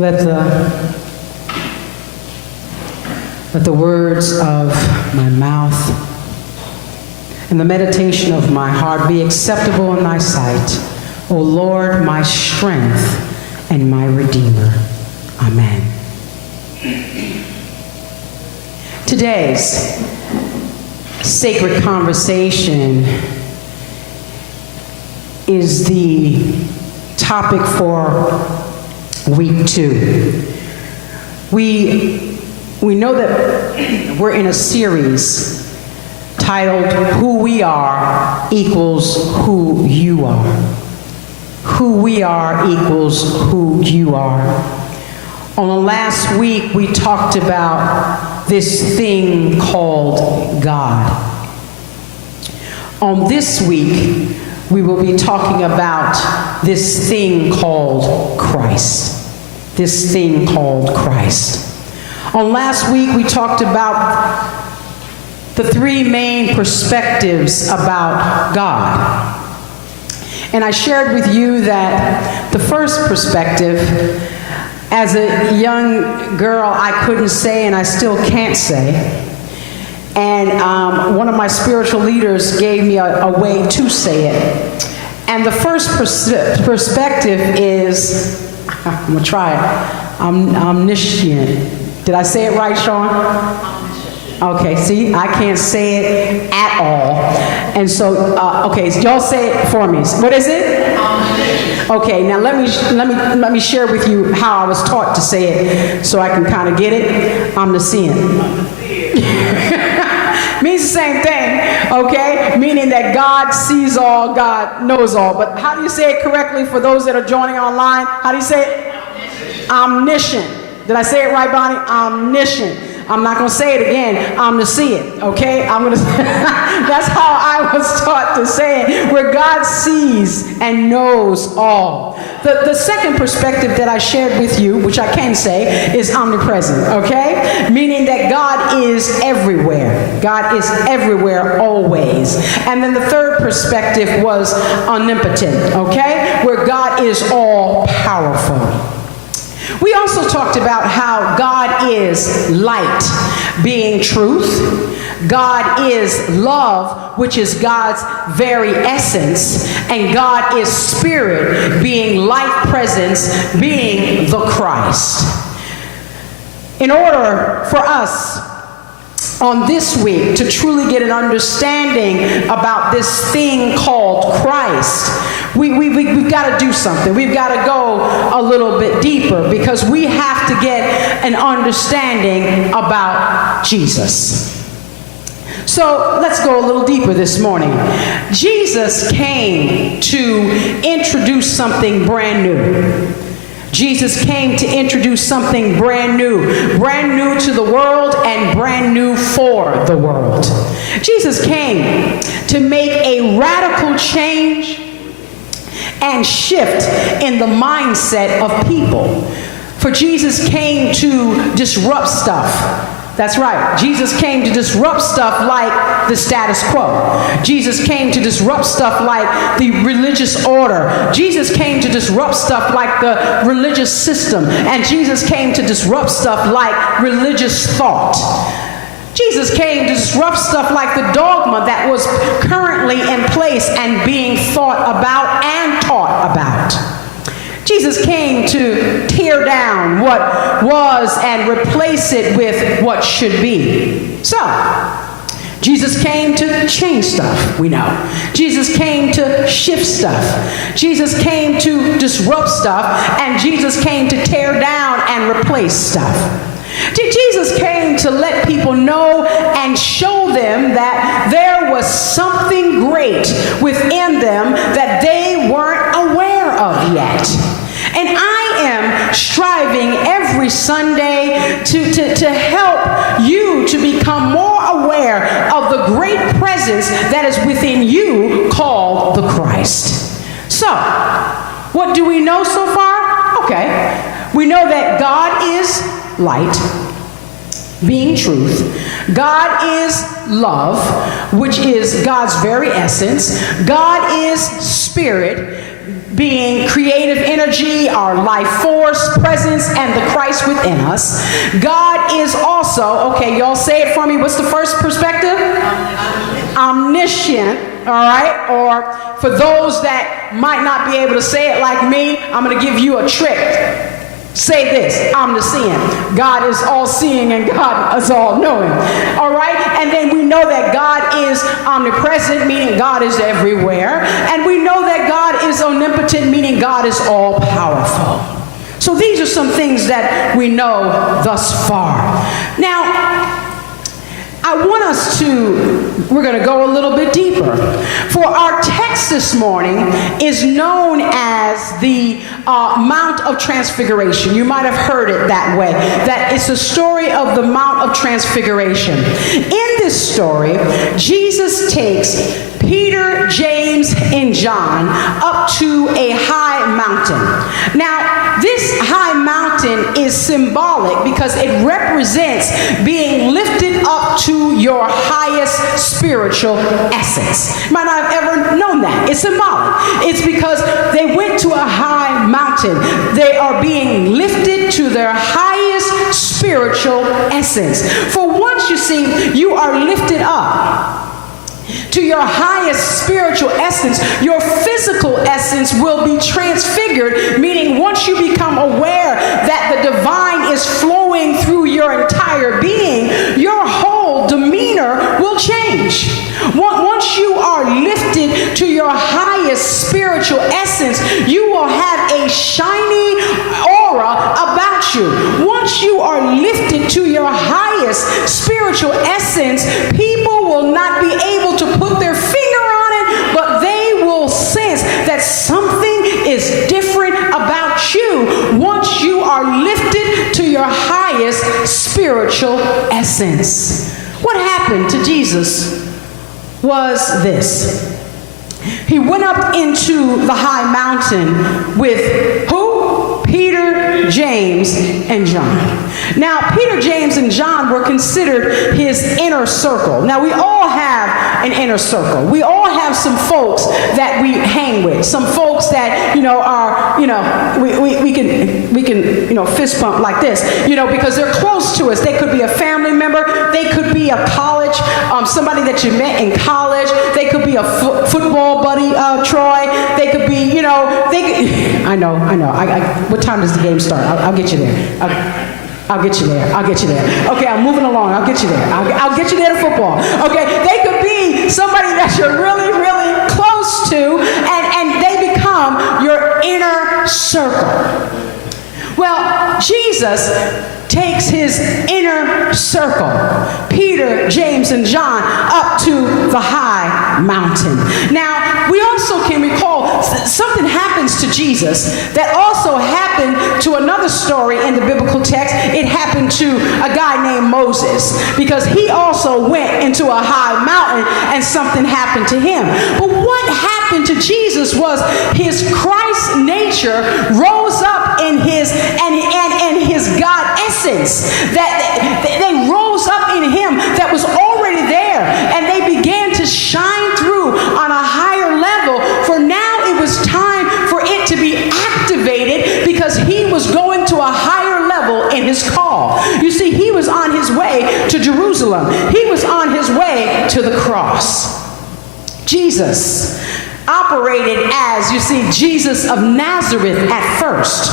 Let the words of my mouth and the meditation of my heart be acceptable in thy sight, O Lord, my strength and my Redeemer. Amen. Today's sacred conversation is the topic for week 2. We know that we're in a series titled Who We Are Equals Who You Are. Who we are equals who you are. On the last week, we talked about this thing called God. On this week, we will be talking about this thing called Christ. This thing called Christ. On last week, we talked about the 3 main perspectives about God. And I shared with you that the first perspective, as a young girl, I couldn't say and I still can't say. And one of my spiritual leaders gave me a way to say it. And the first perspective is, I'm going to try it, omniscient. Did I say it right, Sean? Okay, see, I can't say it at all. And so, okay, so y'all say it for me. What is it? Okay, now let me share with you how I was taught to say it so I can kind of get it. Omniscient. Means the same thing, okay? Meaning that God sees all, God knows all. But how do you say it correctly for those that are joining online? How do you say it? Omniscient. Did I say it right, Bonnie? Omniscient. I'm not going to say it again. Omniscient, okay? That's how I was taught to say it, where God sees and knows all. The second perspective that I shared with you, which I can say, is omnipresent, okay? Meaning that God is everywhere. God is everywhere always. And then the third perspective was omnipotent, okay? Where God is all powerful. We also talked about how God is light, being truth. God is love, which is God's very essence. And God is spirit, being life presence, being the Christ. In order for us on this week to truly get an understanding about this thing called Christ, we've got to do something. We've got to go a little bit deeper because we have to get an understanding about Jesus. So let's go a little deeper this morning. Jesus came to introduce something brand new. Jesus came to introduce something brand new to the world and brand new for the world. Jesus came to make a radical change and shift in the mindset of people. For Jesus came to disrupt stuff. That's right. Jesus came to disrupt stuff like the status quo. Jesus came to disrupt stuff like the religious order. Jesus came to disrupt stuff like the religious system. And Jesus came to disrupt stuff like religious thought. Jesus came to disrupt stuff like the dogma that was currently in place and being thought about and taught about. Jesus came to tear down what was and replace it with what should be. So, Jesus came to change stuff, we know. Jesus came to shift stuff. Jesus came to disrupt stuff, and Jesus came to tear down and replace stuff. Jesus came to let people know and show them that there was something great within them that they weren't aware of yet. And I am striving every Sunday to help you to become more aware of the great presence that is within you called the Christ. So, what do we know so far? Okay. We know that God is light, being truth. God is love, which is God's very essence. God is spirit, being creative energy, our life force, presence, and the Christ within us. God is also, okay, y'all say it for me. What's the first perspective? Omniscient, all right? Or for those that might not be able to say it like me, I'm going to give you a trick. Say this: omniscient. God is all-seeing and God is all-knowing. All right? And then we know that God is omnipresent, meaning God is everywhere. And we know that God is omnipotent, meaning God is all-powerful. So these are some things that we know thus far. Now, I want us to, we're going to go a little bit deeper. For our text this morning is known as the Mount of Transfiguration. You might have heard it that way, that it's a story of the Mount of Transfiguration. In this story, Jesus takes Peter, James, and John up to a high mountain. Now, this high mountain is symbolic because it represents being lifted up to your highest spiritual essence. You might not have ever known that. It's symbolic. It's because they went to a high mountain. They are being lifted to their highest spiritual essence. For once, you see, you are lifted up to your highest spiritual essence, your physical essence will be transfigured, meaning once you become aware that the divine is flowing through your entire being, your whole demeanor will change. Once you are lifted to your highest spiritual essence, you will have a shiny aura about you. Once you are lifted to your highest spiritual essence, people will not be able to put their finger on it, but they will sense that something is different about you once you are lifted to your highest spiritual essence. What happened to Jesus was this. He went up into the high mountain with who? Peter, James, and John. Now, Peter, James, and John were considered his inner circle. Now, we all have an inner circle. We all have some folks that we hang with. Some folks that, are, we can fist bump like this, because they're close to us. They could be a family member. They could be a college, somebody that you met in college. They could be a football buddy, Troy. They could be, I know. What time does the game start? I'll get you there. I'll get you there. Okay, I'm moving along. I'll get you there. I'll get you there to football. Okay, they could be somebody that you're really, really close to, and they become your inner circle. Well, Jesus takes his inner circle, Peter, James, and John, up to the high mountain. Now, we also can recall something happens to Jesus that also happened to another story in the biblical text. It happened to a guy named Moses, because he also went into a high mountain and something happened to him. But what happened to Jesus was his Christ nature rose up in his and his God essence, that they rose up in him that was already there, and they began to shine through on a higher level. For now it was time for it to be activated, because he was going to a higher level in his call. You see, he was on his way to Jerusalem. He was on his way to the cross. Jesus operated as, Jesus of Nazareth at first.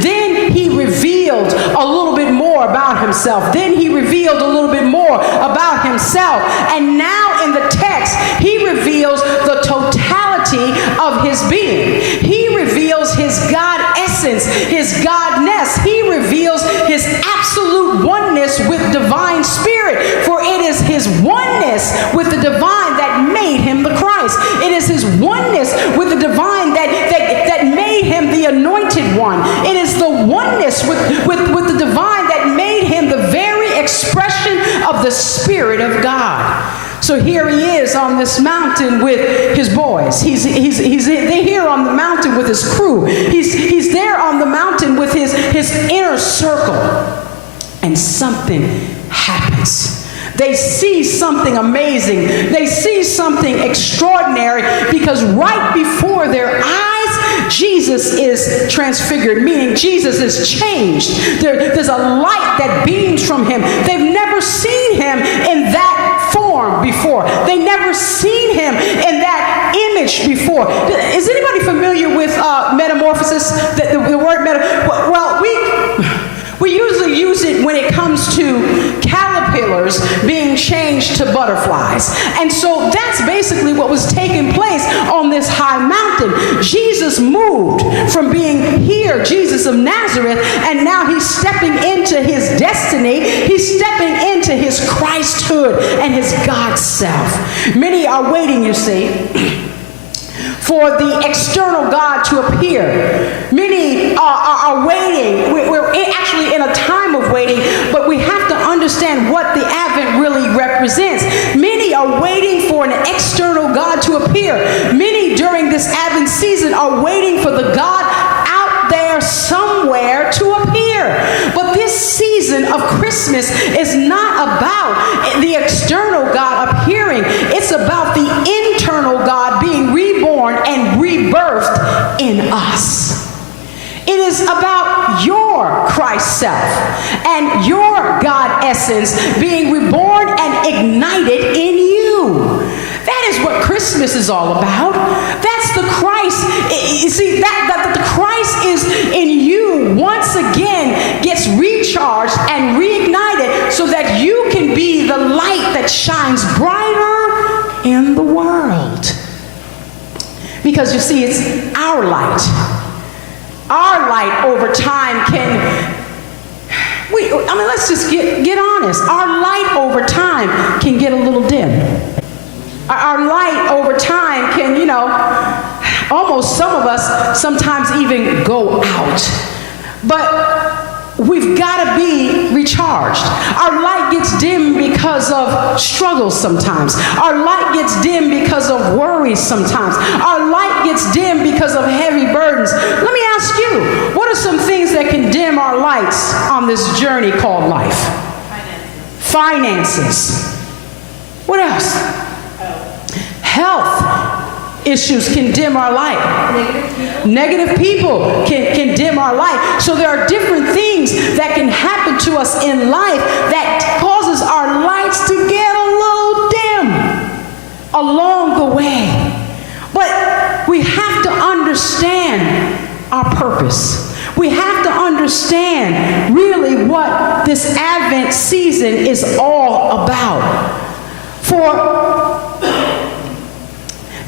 Then he revealed a little bit more about himself. Then he revealed a little bit more about himself. And now in the text, he reveals the totality of his being. He reveals his God essence, his Godness. He reveals his absolute oneness with divine spirit. For it is his oneness with the divine that made him the Christ. It is his oneness with the divine that made him the anointed one. It is the oneness with the divine that made him the very expression of the Spirit of God. So here he is on this mountain with his boys. He's they're here on the mountain with his crew. He's there on the mountain with his inner circle. And something happens. They see something amazing. They see something extraordinary, because right before their eyes, Jesus is transfigured, meaning Jesus is changed. There's a light that beams from him. They've never seen him in that form before. They never seen him in that image before. Is anybody familiar with metamorphosis? The word well, we usually use it when it comes to caterpillars being changed to butterflies. And so that's basically what was taking place on this high mountain. Jesus moved from being here, Jesus of Nazareth, and now he's stepping into his destiny. He's stepping into his Christhood and his God self. Many are waiting, you see, for the external God to appear. Many are waiting. We're actually in a time of waiting, but we have to understand what the Advent really represents. Many are waiting for an external God to appear. Many during this Advent season are waiting for the God out there somewhere to appear. But this season of Christmas is not about the external God appearing. It's about the internal God being reborn and rebirthed in us. It is about your Christ self and your God essence being reborn and ignited in you. That is what Christmas is all about. That's the Christ. You see, that the Christ is in you once again gets recharged and reignited so that you can be the light that shines brighter in the world. Because you see, it's our light. Our light over time let's just get honest. Our light over time can get a little dim. Our light over time can, almost some of us sometimes even go out. But we've got to be recharged. Our light gets dim because of struggles sometimes. Our light gets dim because of worries sometimes. Our light gets dim because of heavy burdens. Let me ask you, what are some things that can dim our lights on this journey called life? Finances. What else? Health. Issues can dim our light. Negative people can dim our light. So there are different things that can happen to us in life that causes our lights to get a little dim along the way. But we have to understand our purpose. We have to understand really what this Advent season is all about. For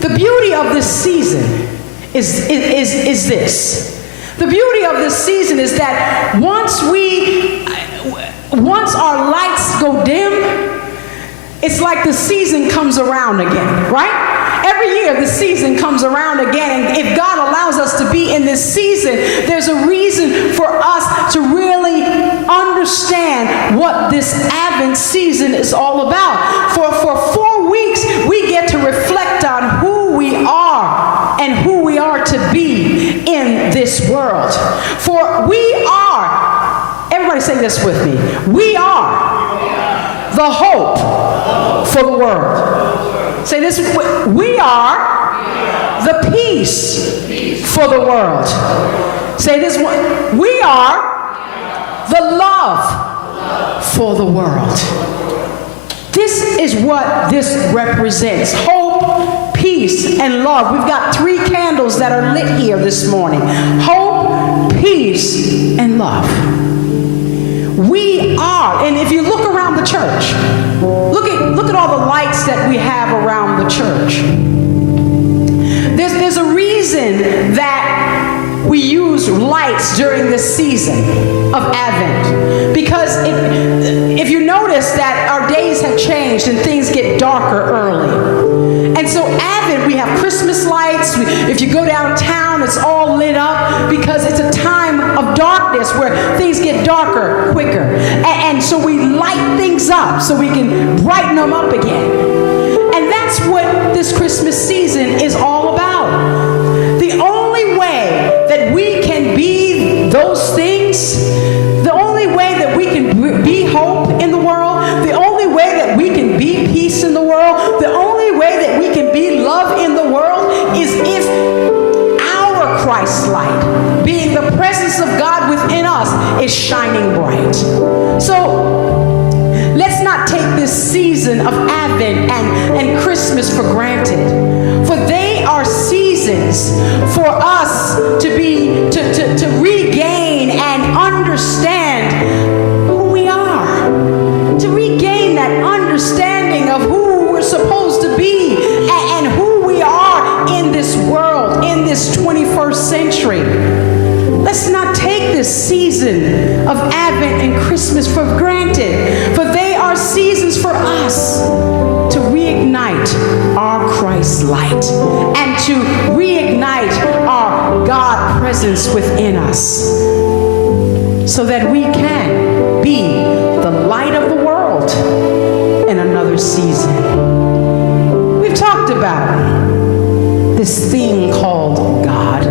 the beauty of this season is this. The beauty of this season is that once our lights go dim, it's like the season comes around again, right? Every year the season comes around again, and if God allows us to be in this season, there's a reason for us to really understand what this Advent season is all about. For 4 weeks, we get to reflect on who we are and who we are to be in this world. For we are, everybody say this with me, we are the hope for the world. Say this, we are the peace for the world. Say this one, we are the love for the world. This is what this represents. Hope, peace, and love. We've got 3 candles that are lit here this morning. Hope, peace, and love. We are, and if you look around the church, look at all the lights that we have around the church. There's a reason that we use lights during this season of Advent. Because if you notice that our days have changed and things get darker early. And so Advent, we have Christmas lights. If you go downtown, it's all lit up because it's a time of darkness where things get darker quicker. And so we light things up so we can brighten them up again. And that's what this Christmas season is all about. The only way that we can be those things, the only way that we can be hope in the world, the only way that we can be peace in the world, the only way that we can be love in the world is if our Christ God within us is shining bright. So let's not take this season of Advent and Christmas for granted, for they are seasons for us to regain and understand who we are, to regain that understanding of who we're supposed to be and who we are in this world, in this 21st century. Let's not take this season of Advent and Christmas for granted, for they are seasons for us to reignite our Christ light and to reignite our God presence within us, so that we can be the light of the world in another season. We've talked about this thing called God.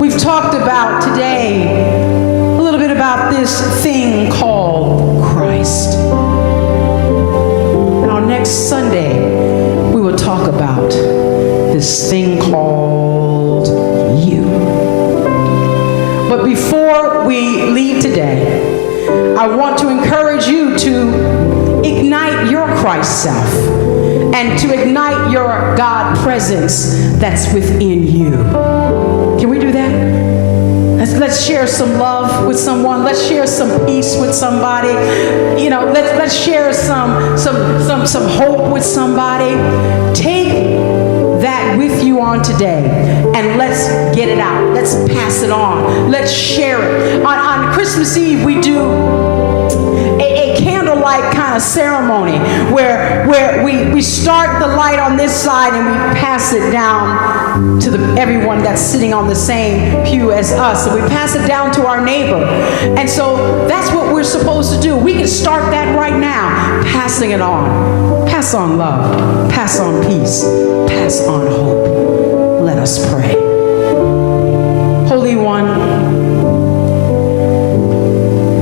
We've talked about today a little bit about this thing called Christ. And on next Sunday, we will talk about this thing called you. But before we leave today, I want to encourage you to ignite your Christ self and to ignite your God presence that's within you. Can we do that? Let's share some love with someone. Let's share some peace with somebody. You know, let's share some hope with somebody. Take that with you on today and let's get it out. Let's pass it on. Let's share it. On Christmas Eve, we do a candlelight kind of ceremony where we start the light on this side and we pass it down to everyone that's sitting on the same pew as us. So we pass it down to our neighbor. And so that's what we're supposed to do. We can start that right now, passing it on. Pass on love. Pass on peace. Pass on hope. Let us pray. Holy One,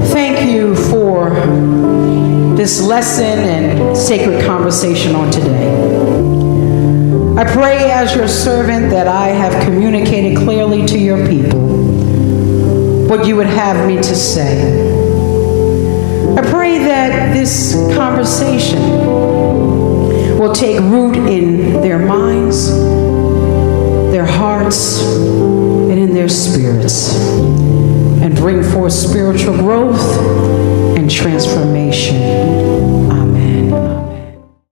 thank you for this lesson and sacred conversation on today. I pray as your servant that I have communicated clearly to your people what you would have me to say. I pray that this conversation will take root in their minds, their hearts, and in their spirits, and bring forth spiritual growth and transformation.